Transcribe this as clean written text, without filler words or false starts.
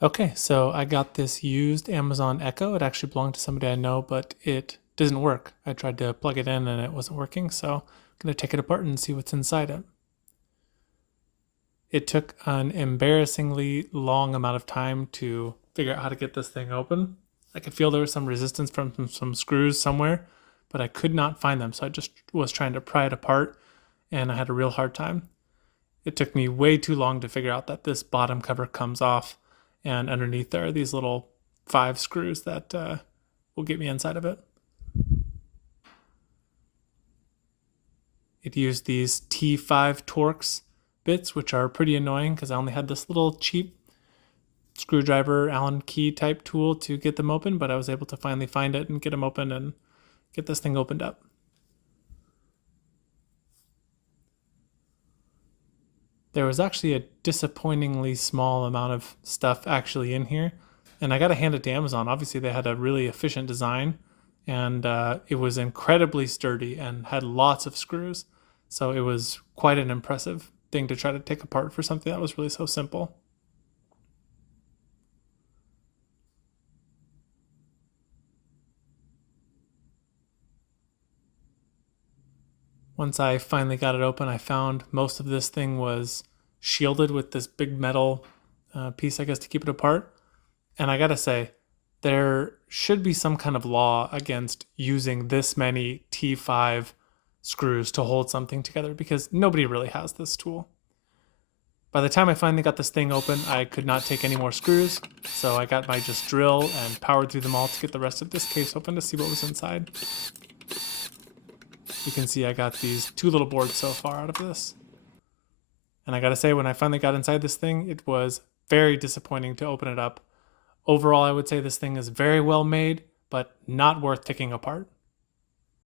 Okay, so I got this used Amazon Echo. It actually belonged to somebody I know, but it doesn't work. I tried to plug it in and it wasn't working, so I'm gonna take it apart and see what's inside it. It took an embarrassingly long amount of time to figure out how to get this thing open. I could feel there was some resistance from some screws somewhere, but I could not find them, so I just was trying to pry it apart and I had a real hard time. It took me way too long to figure out that this bottom cover comes off, and underneath there are these little 5 screws that will get me inside of it. It used these T5 Torx bits, which are pretty annoying because I only had this little cheap screwdriver Allen key type tool to get them open, but I was able to finally find it and get them open and get this thing opened up. There was actually a disappointingly small amount of stuff actually in here, and I got to hand it to Amazon. Obviously, they had a really efficient design, and it was incredibly sturdy and had lots of screws. So it was quite an impressive thing to try to take apart for something that was really so simple. Once I finally got it open, I found most of this thing was shielded with this big metal piece, I guess, to keep it apart. And I gotta say, there should be some kind of law against using this many T5 screws to hold something together because nobody really has this tool. By the time I finally got this thing open, I could not take any more screws, so I got my just drill and powered through them all to get the rest of this case open to see what was inside. You can see I got these 2 little boards so far out of this. And I gotta say, when I finally got inside this thing, it was very disappointing to open it up. Overall, I would say this thing is very well made, but not worth taking apart.